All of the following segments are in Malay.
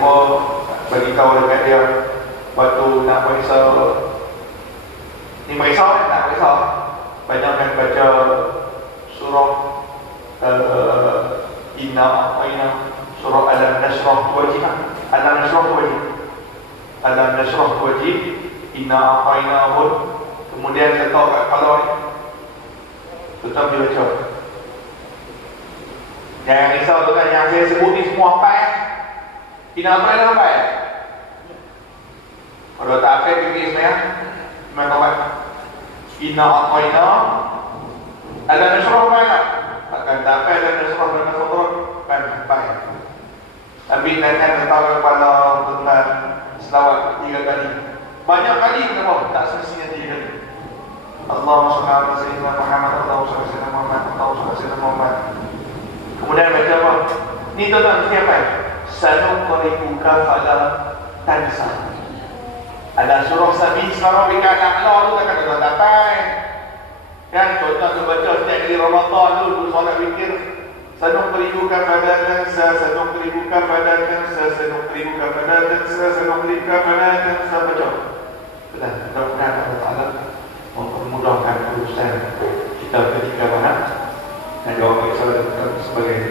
lupa bagi tahu dekat dia waktu nak merisau. Ni merisau kan? Nak merisau banyakkan baca surah Inna A'tayna, surah Alam Nashrah tu wajib kan? Alam Nashrah tu wajib, Alam Nashrah tu wajib, Inna A'tayna pun. Kemudian letak kat kepala ni, tetap dia baca. Jangan risau tu kan, yang saya sebut ni semua hafal. Inna A'tayna hafal. Kalau tak hafal pergi sebenarnya memang hafal. Inna A'tayna Alam Nashrah hafal tak? Akan tak hafal Alam Nashrah dengan Sadrak kan hafal. Tapi nanti letak kat kepala tentang selawat 3 kali. Banyak kali kenapa? Tak semestinya 3 kali. Allahumma shalli ala sayyidina Muhammad, Allahumma shalli ala sayyidina Muhammad, Allahumma shalli ala sayyidina Muhammad. Kemudian baca apa? Ni tuan-tuan mesti apa? Sanuqri'uka fala tansa. Ada surah Sabi sekarang bika al-a'la tu tak kata tuan dapat. Kan tuan-tuan tu baca setiap kali Ramadan tu solat zikir. Sanuqri'uka fala tansa, sanuqri'uka fala tansa, sanuqri'uka fala tansa, sanuqri'uka fala tansa. Baca. Betul. Mudah-mudahan Allah Ta'ala mempermudahkan urusan kita ketika mana dan jawab soalan dan sebagainya.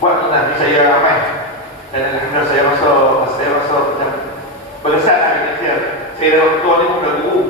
Buat nanti saya ramai dan alhamdulillah saya rasa macam berkesan dengan dia. Saya dah ketua ni pun dah guru.